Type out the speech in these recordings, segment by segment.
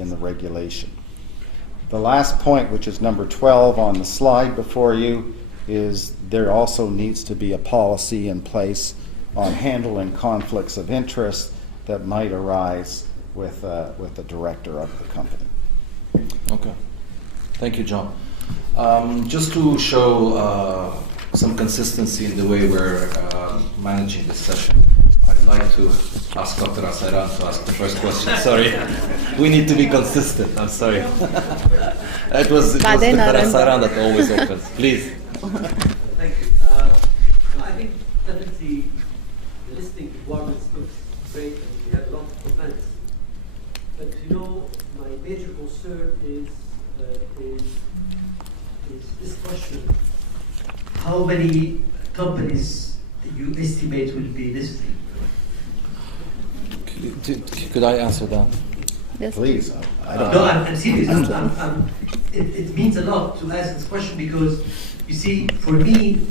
in the regulation. The last point, which is number 12 on the slide before you, is there also needs to be a policy in place on handling conflicts of interest that might arise with the director of the company. Okay. Thank you, John. Just to show some consistency in the way we're managing this session, I'd like to ask Dr. Assayran to ask the first question. Sorry. We need to be consistent. I'm sorry. It was Dr. Assayran that always opens. Please. Thank you. I think definitely the listing requirements looks great and we have a lot of comments. But my major concern is this question: how many companies you estimate will be listed? Could I answer that? Yes. Please. No, I'm serious. It means a lot to ask this question because, you see, for me,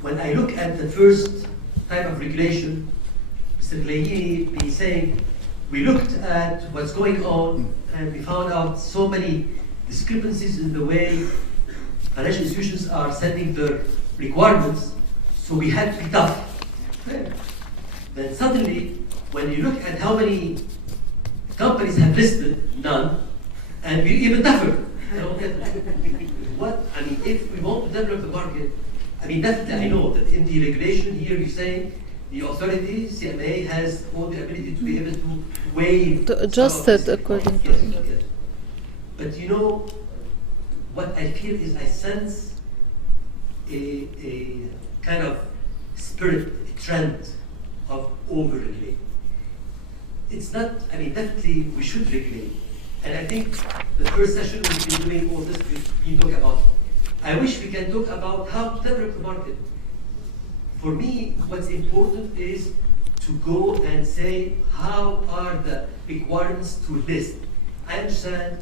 when I look at the first type of regulation, Mr. Glayini be saying, we looked at what's going on and we found out so many discrepancies in the way financial institutions are setting their requirements, so we had to be tough. Then suddenly, when you look at how many companies have listed, none, and we're even tougher. What? I mean, if we want to develop the market, I mean, definitely I know that in the regulation here you're saying the authority, CMA, has all the ability to be able to waive. To adjust it according to. Yes. But what I feel is I sense a kind of spirit, a trend of over-regulating. It's not, I mean, definitely we should regulate. And I think the first session we've been doing all this, we've been talking about. I wish we can talk about how to develop the market. For me, what's important is to go and say, how are the requirements to list? I understand,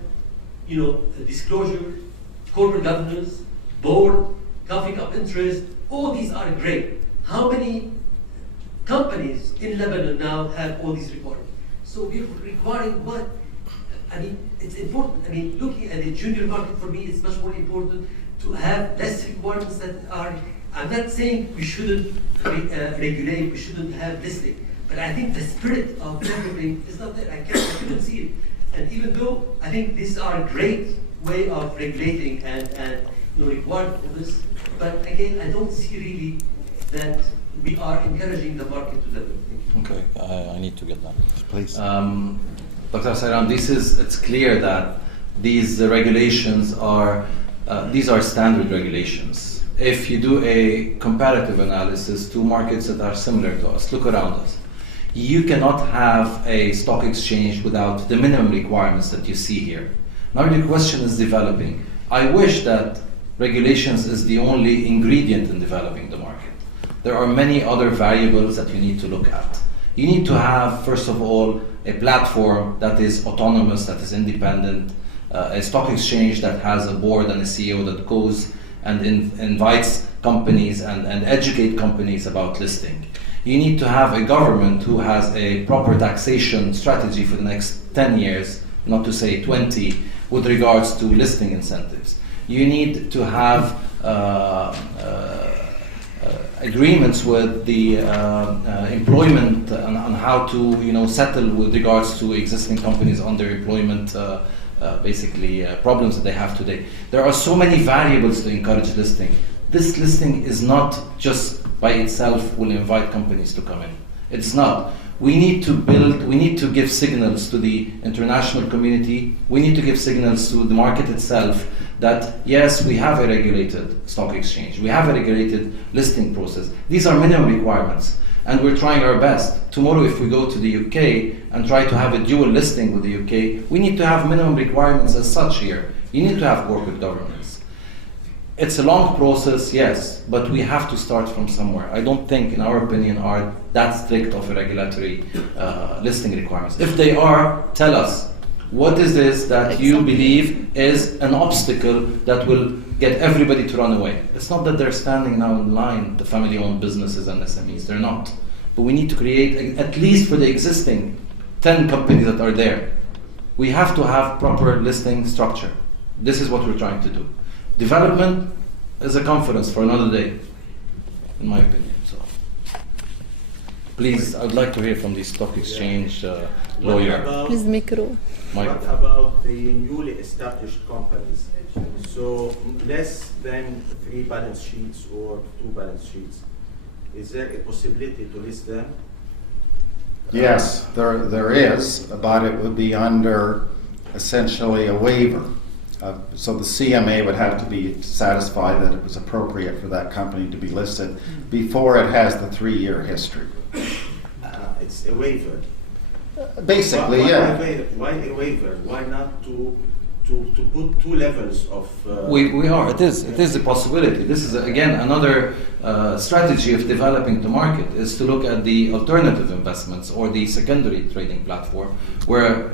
disclosure, corporate governance, board, conflict of interest, all these are great. How many companies in Lebanon now have all these requirements? So we're requiring what? I mean, it's important. I mean, looking at the junior market, for me, it's much more important to have less requirements that are, I'm not saying we shouldn't regulate, we shouldn't have listing, but I think the spirit of developing is not there. I couldn't see it. And even though I think these are a great way of regulating and requiring all this, but again, I don't see really that we are encouraging the market to develop. Okay, I need to get that. Please. Dr. Assayran, it's clear that these regulations are, these are standard regulations. If you do a comparative analysis to markets that are similar to us, look around us. You cannot have a stock exchange without the minimum requirements that you see here. Now your question is developing. I wish that regulations is the only ingredient in developing the market. There are many other variables that you need to look at. You need to have, first of all, a platform that is autonomous, that is independent, a stock exchange that has a board and a CEO that goes and invites companies and educate companies about listing. You need to have a government who has a proper taxation strategy for the next 10 years, not to say 20, with regards to listing incentives. You need to have agreements with the employment on how to settle with regards to existing companies on their employment problems that they have today. There are so many variables to encourage listing. This listing is not just by itself will invite companies to come in. It's not. We need to give signals to the international community. We need to give signals to the market itself that yes, we have a regulated stock exchange. We have a regulated listing process. These are minimum requirements, and we're trying our best. Tomorrow, if we go to the UK and try to have a dual listing with the UK, we need to have minimum requirements as such here. You need to have corporate governance. It's a long process, yes, but we have to start from somewhere. I don't think, in our opinion, are that strict of a regulatory listing requirements. If they are, tell us. What is this that you believe is an obstacle that will get everybody to run away? It's not that they're standing now in line, the family-owned businesses and SMEs. They're not. But we need to create, at least for the existing 10 companies that are there, We have to have proper listing structure. This is what we're trying to do. Development is a conference for another day, in my opinion. So, please, I would like to hear from the stock exchange lawyer. Please, micro. Mike. What about the newly established companies? So less than 3 balance sheets or 2 balance sheets. Is there a possibility to list them? Yes, there is, but it would be under essentially a waiver. So the CMA would have to be satisfied that it was appropriate for that company to be listed before it has the 3-year history. It's a waiver. Basically, yeah. Why a waiver? Why not to put 2 levels of... We are. It is a possibility. This is again another strategy of developing the market, is to look at the alternative investments or the secondary trading platform, where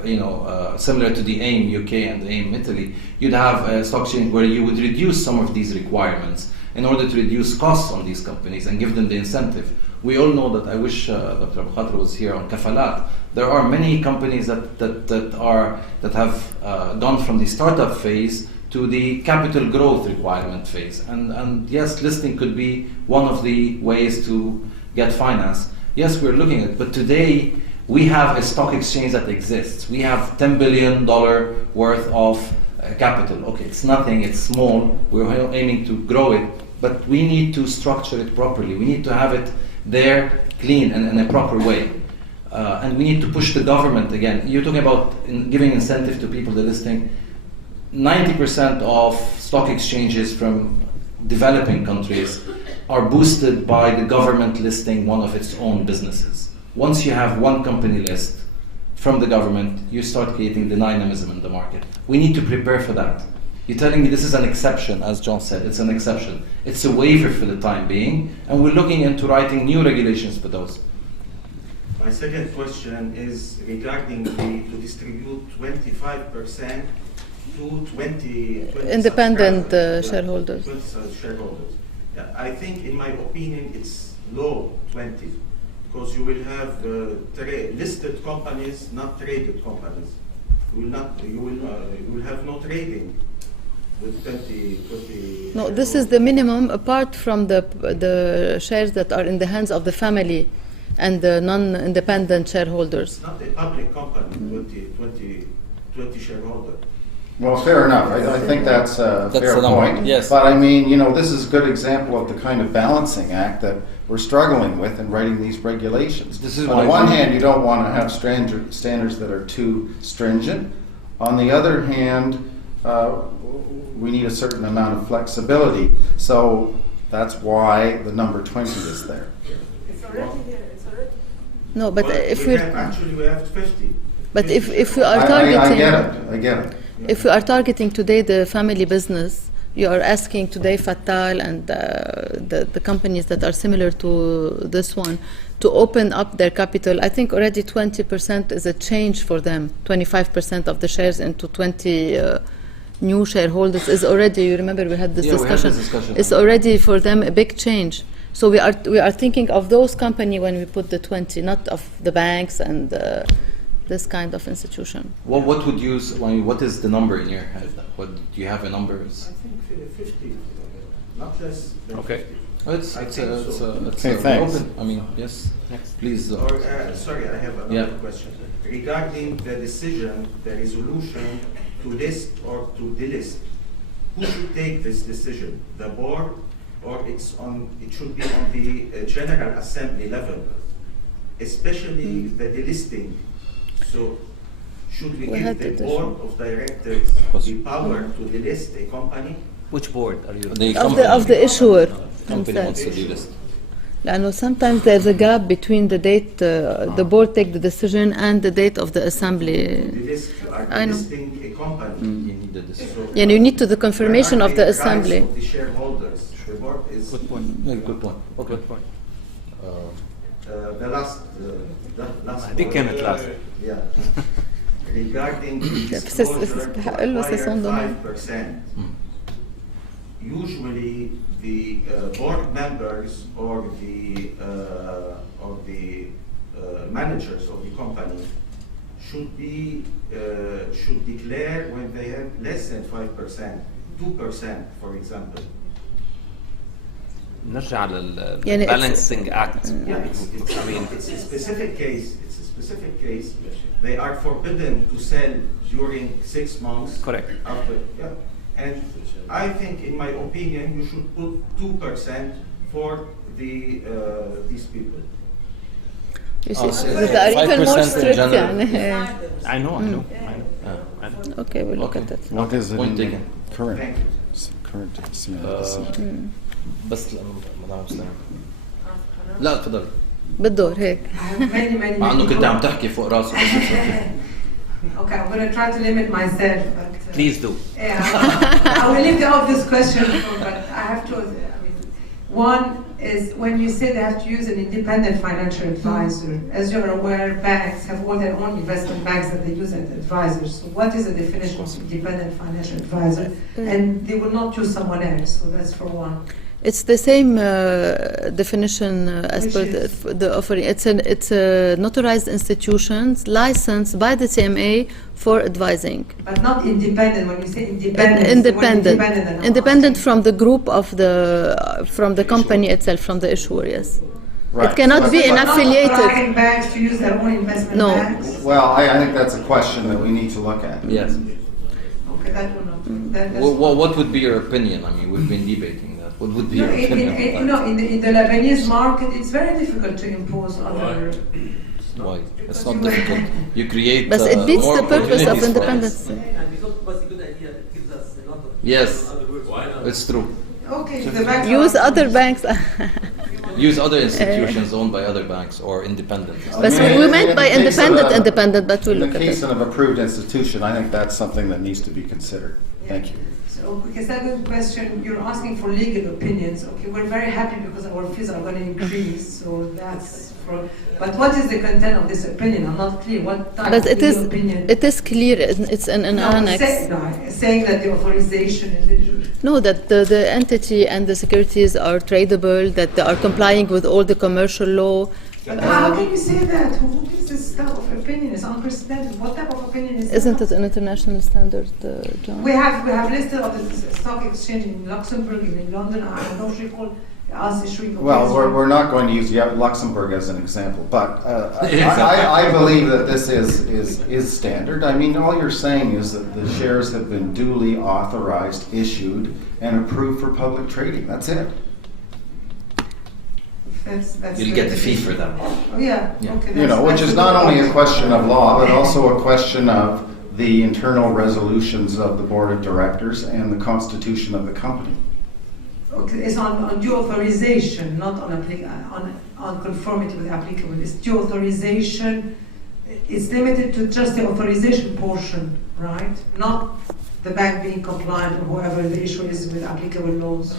similar to the AIM UK and the AIM Italy, you'd have a stock exchange where you would reduce some of these requirements in order to reduce costs on these companies and give them the incentive. We all know that. I wish Dr. Abu Khater was here on Kafalat. There are many companies that have gone from the startup phase to the capital growth requirement phase, and yes, listing could be one of the ways to get finance. Yes, we're looking at it, but today we have a stock exchange that exists. We have $10 billion worth of capital. Okay, it's nothing, it's small. We're aiming to grow it, but we need to structure it properly. We need to have it there clean and in a proper way. And we need to push the government again. You're talking about giving incentive to people that are listing. 90% of stock exchanges from developing countries are boosted by the government listing one of its own businesses. Once you have one company list from the government, you start creating dynamism in the market. We need to prepare for that. You're telling me this is an exception, as John said, it's an exception. It's a waiver for the time being, and we're looking into writing new regulations for those. My second question is regarding to distribute 25% to 20 Independent subscribers, shareholders. 20 shareholders. Yeah, I think, in my opinion, it's low 20, because you will have listed companies, not traded companies. You will have no trading with 20. No, this is the minimum, apart from the shares that are in the hands of the family and the non-independent shareholders. It's not a public company, 20 shareholders. Well, fair enough. I think that's a fair the number, point. yes. But I mean, this is a good example of the kind of balancing act that we're struggling with in writing these regulations. This is On why the one hand, you don't want to have standards that are too stringent. On the other hand, we need a certain amount of flexibility. So that's why the number 20 is there. It's already here. It's already. No, but Well, if we we have 50. but if we are I targeting, get it. if we are targeting today the family business, you are asking today Fattal and the companies that are similar to this one to open up their capital. I think already 20% is a change for them. 25% of the shares into 20 new shareholders is already. You remember we had this Yeah, we had discussion. this discussion. It's already for them a big change. So we are thinking of those companies when we put the 20, not of the banks and this kind of institution. Well, what would you? What is the number in your head? What do you have a number? I think 50, not less than Okay. 50. It's I think so. Okay, thanks. open. I mean, yes. Please. Sorry, I have another question. Regarding the decision, the resolution to list or to delist, who should take this decision? The board, or it should be on the General Assembly level, especially the delisting. So should we We give had the the board of directors the power to delist a company? Which board are you? Of the issuer company themselves. wants to delist. لأنه sometimes there's a gap between the date the board take the decision and the date of the assembly. I know. Delisting a company. You need the decision. So And you need to the confirmation of the rights assembly. of the shareholders. The board is Good point. Yeah, good point. Okay. Good point. the last. I think Kenneth last. Yeah. Regarding the بس اس- disclosure استحق له to سيسون acquire ضمن. 5%. Usually, the board members or the managers of the company should declare when they have less than 5%, 2%, for example. نرجع يعني balancing act. Yeah, I mean, it's a specific case. It's a specific case. They are forbidden to sell during 6 months. Correct. After, yeah. And I think, in my opinion, you should put 2% for these people. You see, so they are even more 5% in strict general. يعني. I know. Okay, we'll look at that. What is it Point in the taken. current, Thank you. current CMLC? بس مدام سلام لا تفضل بالدور هيك. I have many مع انه كنت عم تحكي فوق راسه Okay, I'm going to try to limit myself, but Please do. yeah, I will leave the obvious question, but I have to. I mean, one is when you say they have to use an independent financial advisor. As you're aware, banks have all their own investment banks that they use as advisors. So, what is the definition of independent financial advisor? And they will not use someone else. So that's for one. It's the same definition as Which per is? the offering. It's a notarized institutions licensed by the CMA for advising. But not independent. When you say independent, Independent, and independent from the group of from the company itself, from the issuer. Yes, Right. it cannot be But- an not affiliated. allowing banks to use their own investment No. banks. Well, I think that's a question that we need to look at. yes Okay, that will not. That's what would be your opinion? I mean, we've been debating that. What would be No, your opinion on that? in the Lebanese market, it's very difficult to impose other. Why? It's not difficult. You create But it beats more the purpose of opportunities for us. independence. And because it was a good idea, it gives us a lot of. Yes, other words. it's true. Okay, so the banks Use are- other banks. Use other institutions owned by other banks or independent. But I mean, we meant by in the case of independent, but we'll In look the at case it. of an approved institution, I think that's something that needs to be considered. Thank you. So, because second question, you're asking for legal opinions. Okay, we're very happy because our fees are going to increase. So that's for. But what is the content of this opinion? I'm not clear. What type But of it legal is opinion? clear. It's an annex. Saying that the authorization and the. No, that the entity and the securities are tradable, that they are complying with all the commercial law. But how can you say that? Who gives this type of opinion? It's unprecedented. What type of opinion is Isn't that? it an international standard, John? We have listed of the stock exchange in Luxembourg and in London. I don't recall us issuing. Well, opinions. we're not going to use Luxembourg as an example, but Exactly. I believe that this is standard. I mean, all you're saying is that the shares have been duly authorized, issued, and approved for public trading. That's it. That's You'll get the fee for them. Oh, yeah. Yeah. Okay. You know, which is not only a question of law, but also a question of the internal resolutions of the board of directors and the constitution of the company. Okay, it's on due authorization, not on conformity with applicable. It's due authorization. It's limited to just the authorization portion, right? Not the bank being compliant or whoever the issuer is with applicable laws.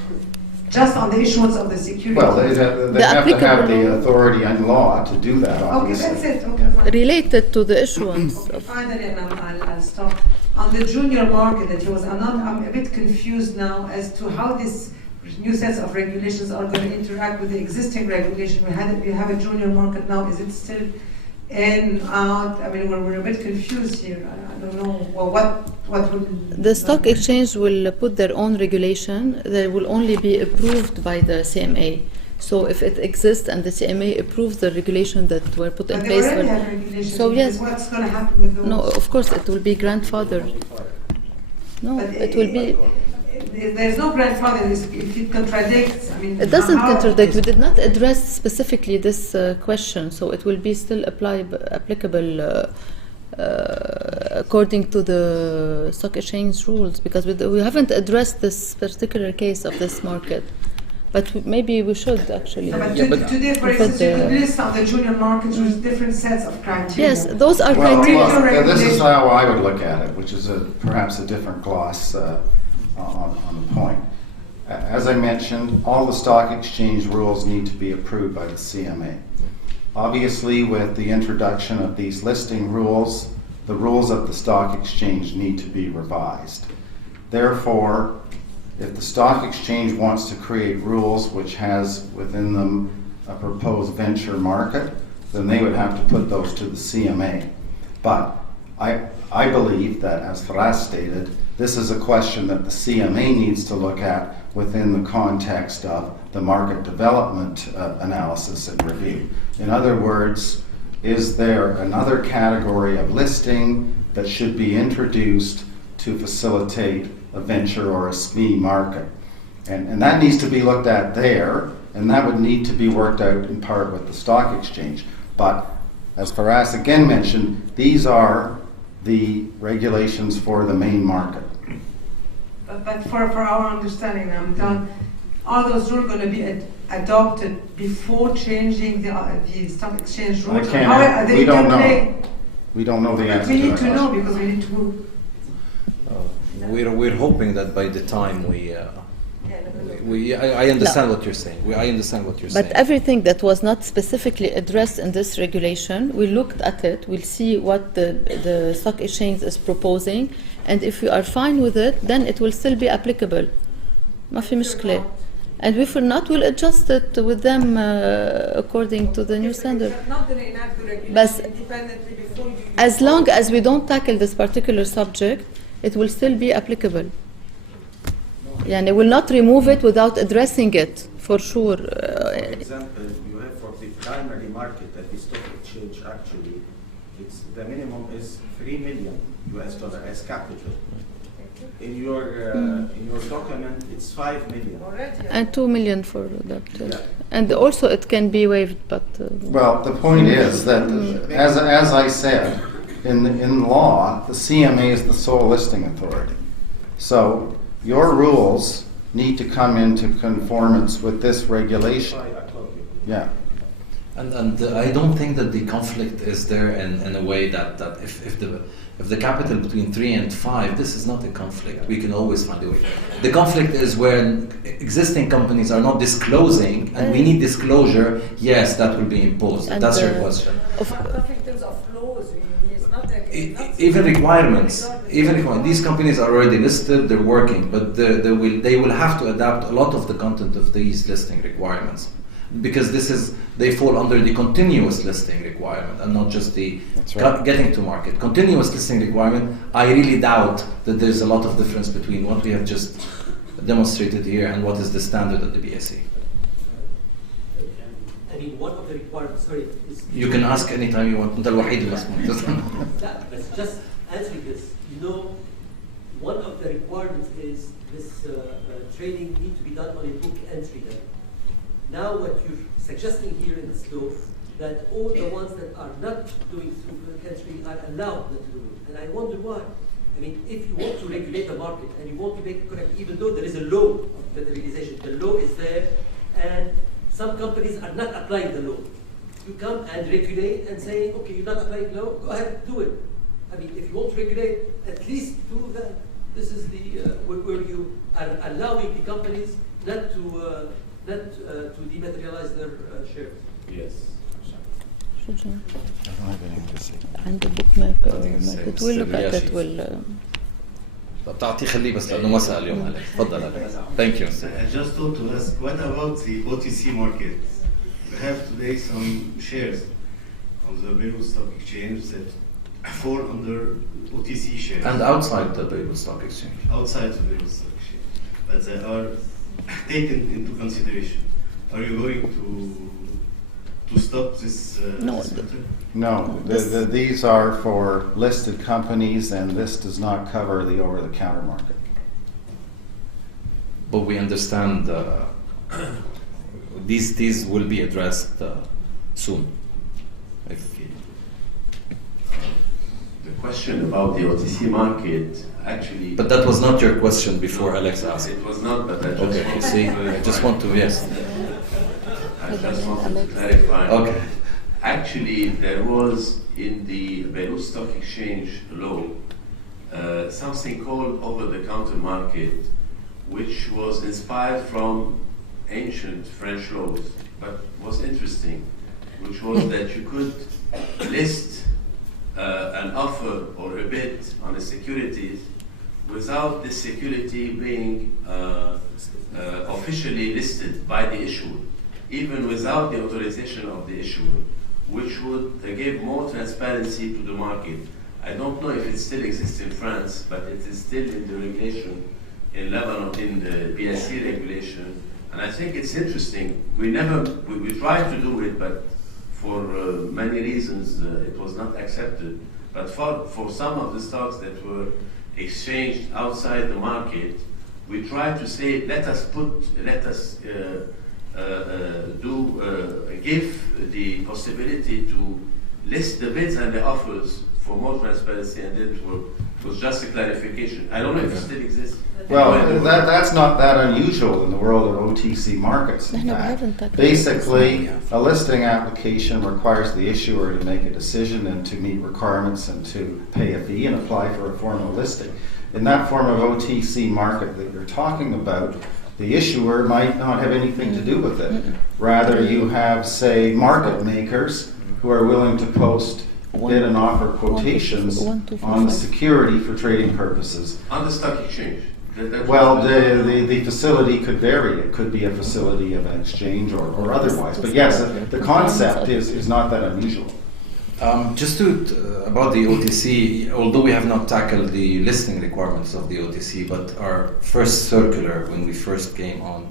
Just on the issuance of the security. Well, they have to have applicable the law. authority and law to do that, Okay, obviously. that's it. Okay, fine. Related to the issuance Okay, of. finally, and I'll stop. On the junior market that he was, I'm a bit confused now as to how this new sets of regulations are going to interact with the existing regulation. We have a junior market now. Is it still in, out? I mean, we're a bit confused here. I don't know. Well, what will... The stock exchange will put their own regulation that will only be approved by the CMA. So if it exists and the CMA approves the regulation that were put in But they place. already have regulations. So yes. What's going to happen with those? No, of course it will be grandfathered. No, But it will be. There's no grandfather. If it contradicts, I mean... It doesn't how- contradict. We did not address specifically this question, so it will be still applicable according to the stock exchange rules, because we haven't addressed this particular case of this market. But maybe we should actually. No, but Yeah, but- today, for Because instance, you the- could list on the junior markets with different sets of criteria. Yes, those are Well, criteria. look, this is how I would look at it, which is perhaps a different gloss on the point. As I mentioned, all the stock exchange rules need to be approved by the CMA. Obviously, with the introduction of these listing rules, the rules of the stock exchange need to be revised. Therefore, if the stock exchange wants to create rules which has within them a proposed venture market, then they would have to put those to the CMA. But I believe that, as Faraz stated, this is a question that the CMA needs to look at within the context of the market development analysis and review. In other words, is there another category of listing that should be introduced to facilitate a venture or a SME market? And that needs to be looked at there, and that would need to be worked out in part with the stock exchange. But as Faraz again mentioned, these are the regulations for the main market. But for our understanding, I'm done, are those rules going to be adopted before changing the stock exchange rules? We don't know. We don't know the answer We to need that to know question. because we need to. We're hoping that by the time I understand what you're saying. I understand what you're But saying. everything that was not specifically addressed in this regulation, we looked at it, we'll see what the stock exchange is proposing, and if we are fine with it, then it will still be applicable. ما في مشكلة. And if we're not, we'll adjust it with them according to the new standard. Not going to enact the regulation But independently before you. as long as we don't tackle this particular subject, it will still be applicable. Yani will not remove it without addressing it, for sure. For example, you have for the primary market at the stock exchange, actually, it's the minimum is $3 million as capital. In your document, it's $5 million. And 2 million for that. Yeah. And also it can be waived, but Well, the point is that, as I said, in law, the CMA is the sole listing authority. So your rules need to come into conformance with this regulation. I told you. Yeah. And I don't think that the conflict is there in a way that if the capital between 3 and 5, this is not a conflict. We can always find a way. The conflict is when existing companies are not disclosing, and we need disclosure. Yes, that will be imposed. And, That's your question. In terms of laws, it's not like. Even requirements. These companies are already listed. They're working, but they will have to adapt a lot of the content of these listing requirements, because they fall under the continuous listing requirement and not just the That's right. getting to market. Continuous listing requirement, I really doubt that there's a lot of difference between what we have just demonstrated here and what is the standard at the BSE. I mean, one of the requirements, sorry, is. You can ask anytime you want. أنت الوحيد المسموح. But just answering this, one of the requirements is this trading need to be done on a book entry level. Now what you're suggesting here in this law, that all the ones that are not doing through book entry are allowed not to do it. And I wonder why. I mean, if you want to regulate the market and you want to make it correct, even though there is a law of federalization, the law is there, and some companies are not applying the law. You come and regulate and say, okay, you're not applying the law, go ahead, do it. I mean, if you want to regulate, at least do that. This is the where you are allowing the companies not to dematerialize their shares. Yes. I don't have anything to say. and the bookmaker, it's market, we'll look at it, Riyashi. طب تعطيه خليه بس لانه ما سال اليوم عليك. تفضل عليك. Thank you. I just thought to ask, what about the OTC market? We have today some shares on the Beirut Stock Exchange that fall under OTC shares. And outside the Beirut Stock Exchange. Outside the Beirut Stock Exchange, but they are taken into consideration. Are you going to stop this? No, this matter? No, these are for listed companies, and this does not cover the over-the-counter market. But we understand these will be addressed soon. The question about the OTC market, actually. But that was not your question before Alex asked. It was not, but I just Okay, want you see, I just want to, yes. I just want to clarify. Okay. Actually, there was in the Beirut Stock Exchange law something called over-the-counter market, which was inspired from ancient French laws, but was interesting, which was that you could list an offer or a bid on a securities without the security being officially listed by the issuer, even without the authorization of the issuer, which would give more transparency to the market. I don't know if it still exists in France, but it is still in the regulation in Lebanon, in the BSC regulation. And I think it's interesting. We tried to do it, but for many reasons it was not accepted. But for some of the stocks that were exchanged outside the market, we tried to say, let us give the possibility to list the bids and the offers for more transparency, and it was just a clarification. I don't know if it still exists. Well, that's not that unusual in the world of OTC markets. In No, we fact. haven't talked about Basically, a listing application requires the issuer to make a decision and to meet requirements and to pay a fee and apply for a formal listing. In that form of OTC market that you're talking about, the issuer might not have anything to do with it. Rather, you have, say, market makers who are willing to post bid and offer quotations on the security for trading purposes. On the stock exchange. Well, the facility could vary. It could be a facility of an exchange or otherwise. But yes, the concept is not that unusual. Just about the OTC, although we have not tackled the listing requirements of the OTC, but our first circular when we first came on,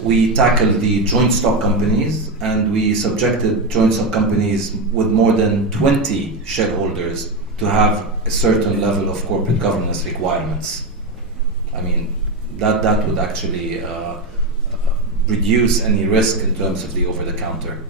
we tackled the joint stock companies, and we subjected joint stock companies with more than 20 shareholders to have a certain level of corporate governance requirements. I mean, that would actually reduce any risk in terms of the over-the-counter.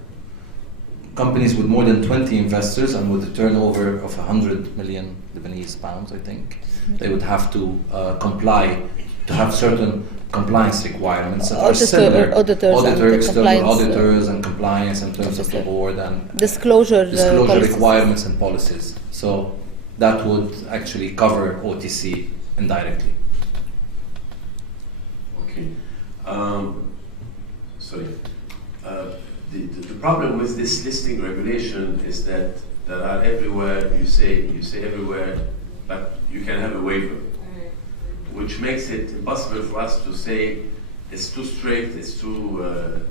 Companies with more than 20 investors and with a turnover of 100 million Lebanese pounds, I think, they would have to comply to have certain compliance requirements that are similar. Auditors and external compliance, auditors and compliance in terms of the board and disclosure policies. requirements and policies. So that would actually cover OTC indirectly. Okay. Sorry. The problem with this listing regulation is that there are everywhere, you say everywhere, but you can have a waiver, which makes it impossible for us to say it's too strict, it's too,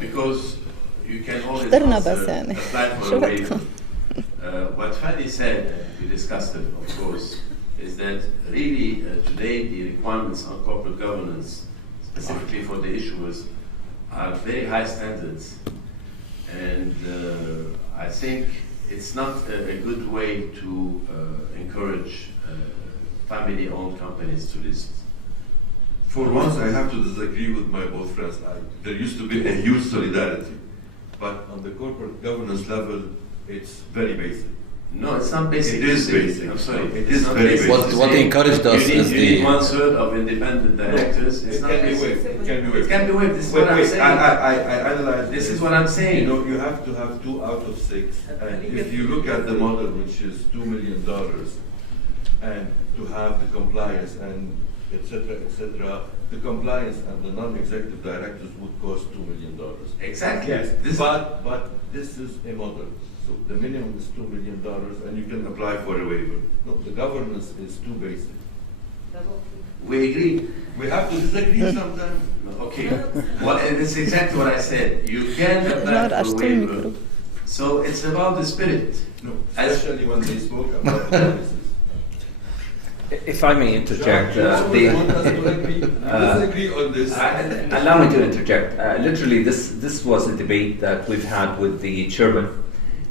because you can always apply for a waiver. What Fadi said, and we discussed it, of course, is that really today the requirements on corporate governance, specifically for the issuers, are very high standards. And I think it's not a good way to encourage family-owned companies to list. For once, I have to disagree with my both friends. There used to be a huge solidarity, but on the corporate governance level, it's very basic. No, it's not basic. It is basic. I'm sorry. It is not very basic. basic. What encouraged us you is need the 1/3 of independent directors. It's It not can be basic. waived. It can be waived. It can be waived. This is Wait, what I'm wait. saying. I analyze. This is what I'm saying. You know, you have to have 2 out of 6. And if you look at the model, which is $2 million, and to have the compliance and etc., the compliance and the non-executive directors would cost $2 million. Exactly. Yes, This- but this is a model. So the minimum is $2 million, and you can apply for a waiver. No, the governance is too basic. We agree. We have to disagree sometimes. Okay. Well, and it's exactly what I said. You can apply for a waiver. So it's about the spirit. No, especially when they spoke about the policies. If I may interject, want us to agree. Disagree on this. allow me to interject. Literally, this was a debate that we've had with the chairman,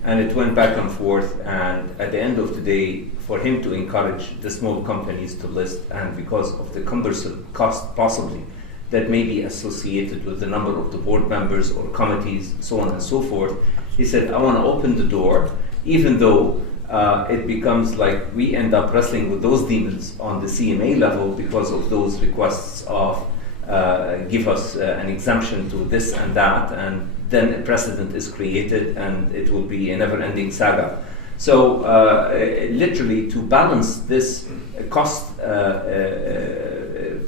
and it went back and forth. And at the end of the day, for him to encourage the small companies to list, and because of the cumbersome cost possibly that may be associated with the number of the board members or committees, so on and so forth, he said, I want to open the door, even though it becomes like we end up wrestling with those demons on the CMA level because of those requests of give us an exemption to this and that, and then a precedent is created and it will be a never-ending saga. So literally to balance this cost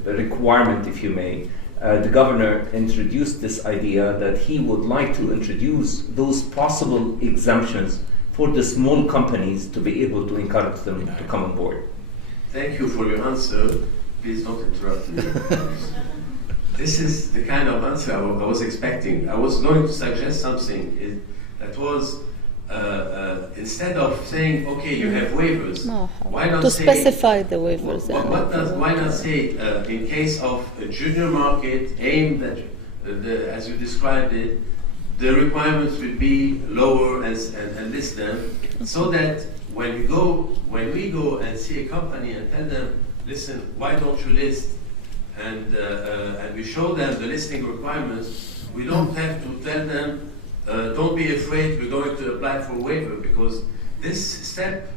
requirement, if you may, the governor introduced this idea that he would like to introduce those possible exemptions for the small companies to be able to encourage them to come on board. Thank you for your answer. Please don't interrupt me. This is the kind of answer I was expecting. I was going to suggest something that was instead of saying, okay, you have waivers, No, why not to say, specify the waivers. why not say, in case of a junior market aimed at, as you described it, the requirements will be lower and list them, so that when we go and see a company and tell them, listen, why don't you list, and we show them the listing requirements, we don't have to tell them, don't be afraid, we're going to apply for waiver, because this step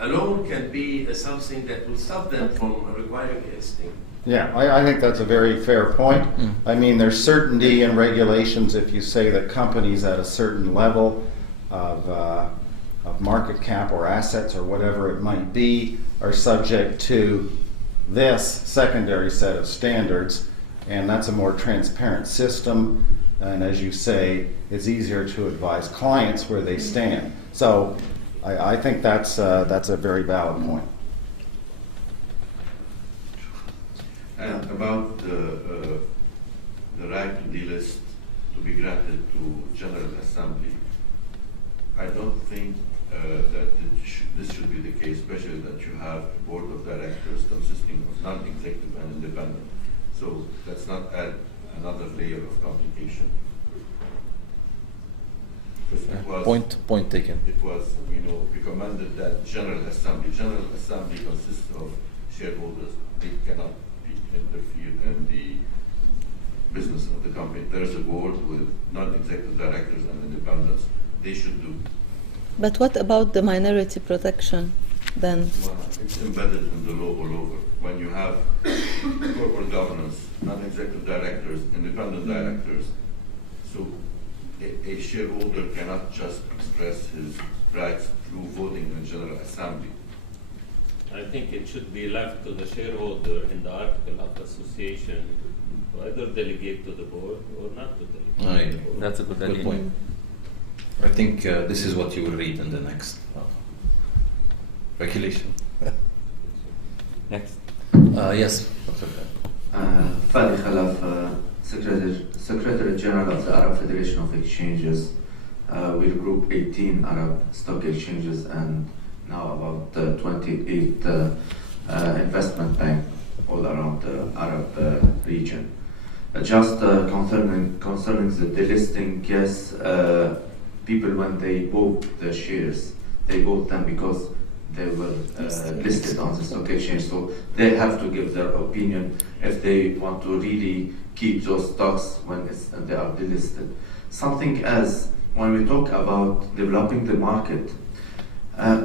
alone can be something that will stop them from requiring a listing. Yeah, I think that's a very fair point. I mean, there's certainty in regulations if you say that companies at a certain level of market cap or assets or whatever it might be are subject to this secondary set of standards, and that's a more transparent system. And as you say, it's easier to advise clients where they stand. So I think that's a very valid point. And about the right to delist to be granted to General Assembly, I don't think that this should be the case, especially that you have a board of directors consisting of non-executive and independent. So let's not add another layer of complication. Point taken. It was, recommended that General Assembly consists of shareholders. They cannot be interfered in the business of the company. There is a board with non-executive directors and independents. They should do. But what about the minority protection then? Well, it's embedded in the law all over. When you have corporate governance, non-executive directors, independent directors, so a shareholder cannot just express his rights through voting in General Assembly. I think it should be left to the shareholder in the article of association to either delegate to the board or not to delegate to the board. That's a good idea. point. I think this is what you will read in the next regulation. Next. Yes, Dr. Fadi Khalaf, Secretary General of the Arab Federation of Exchanges. We group 18 Arab stock exchanges and now about 28 investment bank all around the Arab region. Just concerning the delisting, yes, people when they bought the shares, they bought them because they were listed on the stock exchange, so they have to give their opinion if they want to really keep those stocks when they are delisted. Something else, when we talk about developing the market,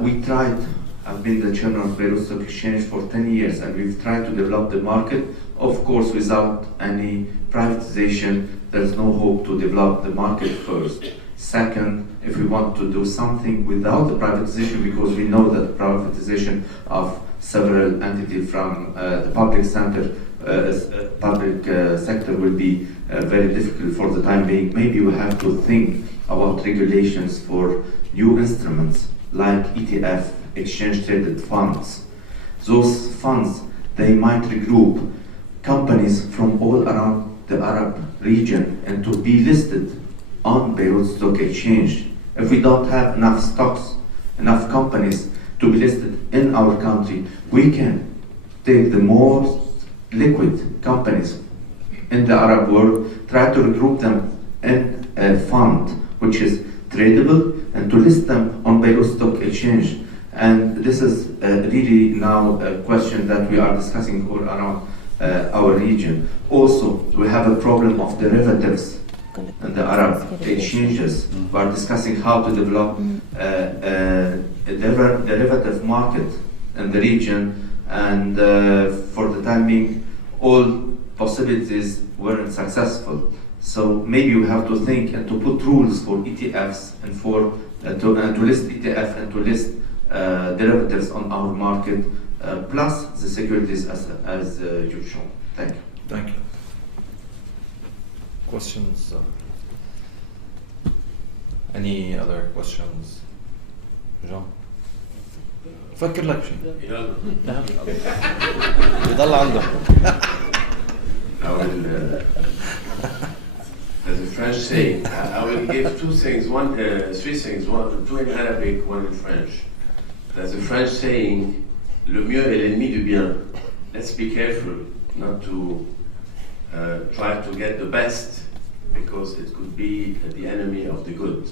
we tried, I've been the chairman of Beirut Stock Exchange for 10 years, and we've tried to develop the market, of course without any privatization. There's no hope to develop the market first. Second, if we want to do something without the privatization, because we know that privatization of several entities from the public sector will be very difficult for the time being. Maybe we have to think about regulations for new instruments like ETF, exchange traded funds. Those funds, they might regroup companies from all around the Arab region and to be listed on Beirut Stock Exchange. If we don't have enough stocks, enough companies to be listed in our country, we can take the most liquid companies in the Arab world, try to regroup them in a fund which is tradable and to list them on Beirut Stock Exchange. And this is really now a question that we are discussing all around our region. Also, we have a problem of derivatives in the Arab exchanges. We are discussing how to develop a derivative market in the region, and for the time being, all possibilities weren't successful. So maybe we have to think and to put rules for ETFs and for to list ETF and to list derivatives on our market, plus the securities as you've shown. Thank you. Thank you. Questions? Any other questions? Jean? فكر لك شيء. يضل عنده. There's a French saying. I will give two things. Three things. Two in Arabic, one in French. There's a French saying, "Le mieux est l'ennemi du bien." Let's be careful not to try to get the best, because it could be the enemy of the good.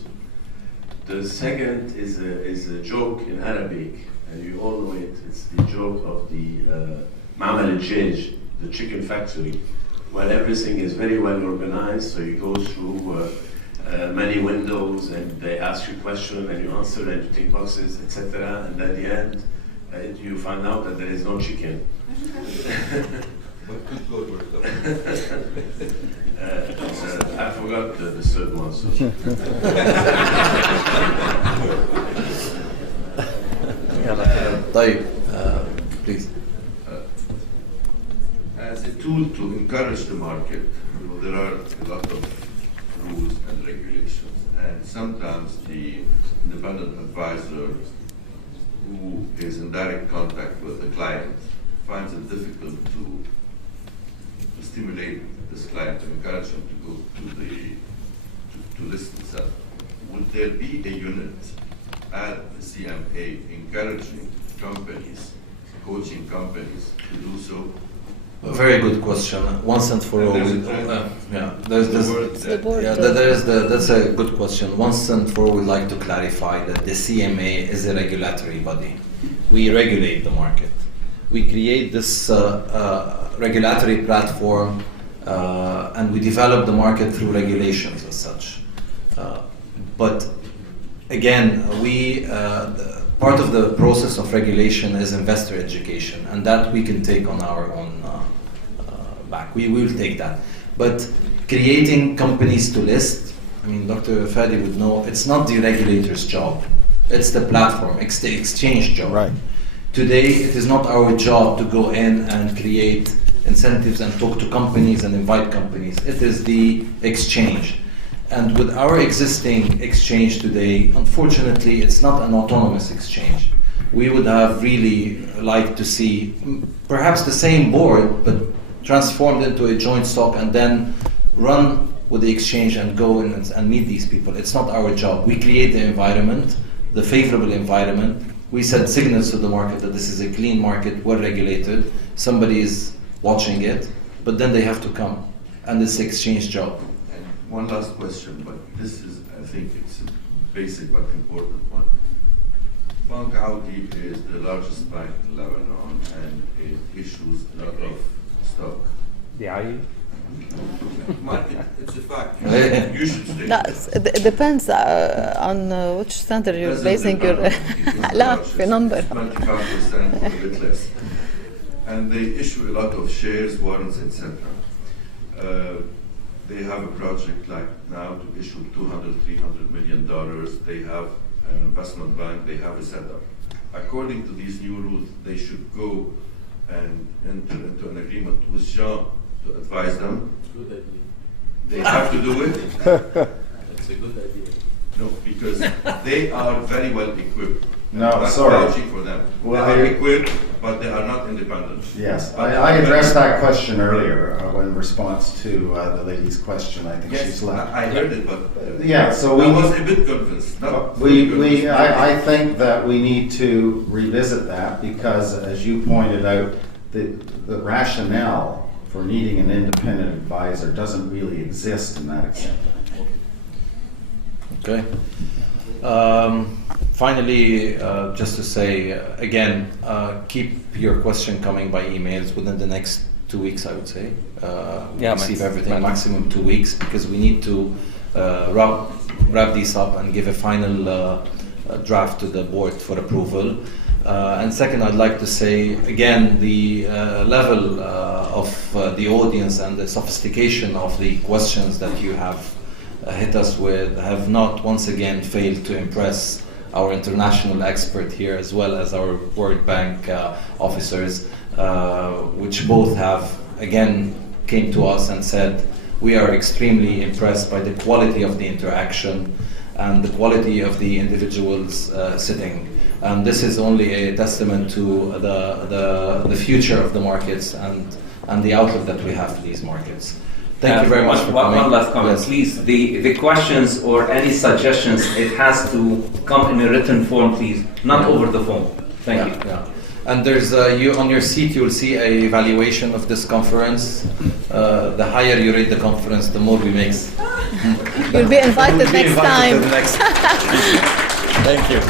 The second is a joke in Arabic, and you all know it. It's the joke of the Ma'mal al-Jej, the chicken factory, where everything is very well organized. So you go through many windows, and they ask you questions, and you answer, and you tick boxes, etc. And at the end, you find out that there is no chicken. But good God, we're I forgot the third one. So. Please. As a tool to encourage the market, there are a lot of rules and regulations, and sometimes the independent advisor who is in direct contact with the client finds it difficult to stimulate this client, to encourage him to go to list himself. Would there be a unit at the CMA encouraging companies, coaching companies to do so? A very good question. Once and for all, that's a good question. Once and for all, we'd like to clarify that the CMA is a regulatory body. We regulate the market. We create this regulatory platform, and we develop the market through regulations as such. But again, part of the process of regulation is investor education, and that we can take on our own back. We will take that. But creating companies to list, I mean, Dr. Fadi would know, it's not the regulator's job. It's the platform, it's the exchange job. Right. Today, it is not our job to go in and create incentives and talk to companies and invite companies. It is the exchange. And with our existing exchange today, unfortunately, it's not an autonomous exchange. We would have really liked to see perhaps the same board, but transformed into a joint stock and then run with the exchange and go in and meet these people. It's not our job. We create the environment, the favorable environment. We send signals to the market that this is a clean market, well regulated, somebody is watching it, but then they have to come, and it's the exchange job. And one last question, but this is, I think it's a basic but important one. Bank Audi is the largest bank in Lebanon, and it issues a lot of stock. It's a fact. You should stay. It depends on which standard you're basing your لا في number. 25% or a bit less. And they issue a lot of shares, warrants, etc. They have a project like now to issue $200-300 million. They have an investment bank, they have a setup. According to these new rules, they should go and enter into an agreement with Jean to advise them. Good idea. They have to do it. That's a good idea. No, because they are very well equipped. No, That's sorry. vouching for them. Well, they are I- equipped, but they are not independent. Yes, I addressed that question earlier in response to the lady's question. I think Yes, she's left. I heard it, but Yeah, so I was a bit convinced. Not fully convinced. I think that we need to revisit that because, as you pointed out, the rationale for needing an independent advisor doesn't really exist in that extent. Okay. Finally, just to say again, keep your question coming by emails within the next 2 weeks, I would say. Receive everything maximum 2 weeks because we need to wrap these up and give a final draft to the board for approval. And second, I'd like to say again the level of the audience and the sophistication of the questions that you have hit us with have not once again failed to impress our international expert here as well as our World Bank officers, which both have again came to us and said we are extremely impressed by the quality of the interaction and the quality of the individuals sitting. And this is only a testament to the future of the markets and the outlook that we have for these markets. Thank you very much for coming. One last comment, Yes. please. The questions or any suggestions, it has to come in a written form, please, not over the phone. Thank you. Yeah. And there's you on your seat. You'll see a evaluation of this conference. The higher you rate the conference, the more we make. You'll be invited You'll be next invited time. to the next. Thank you.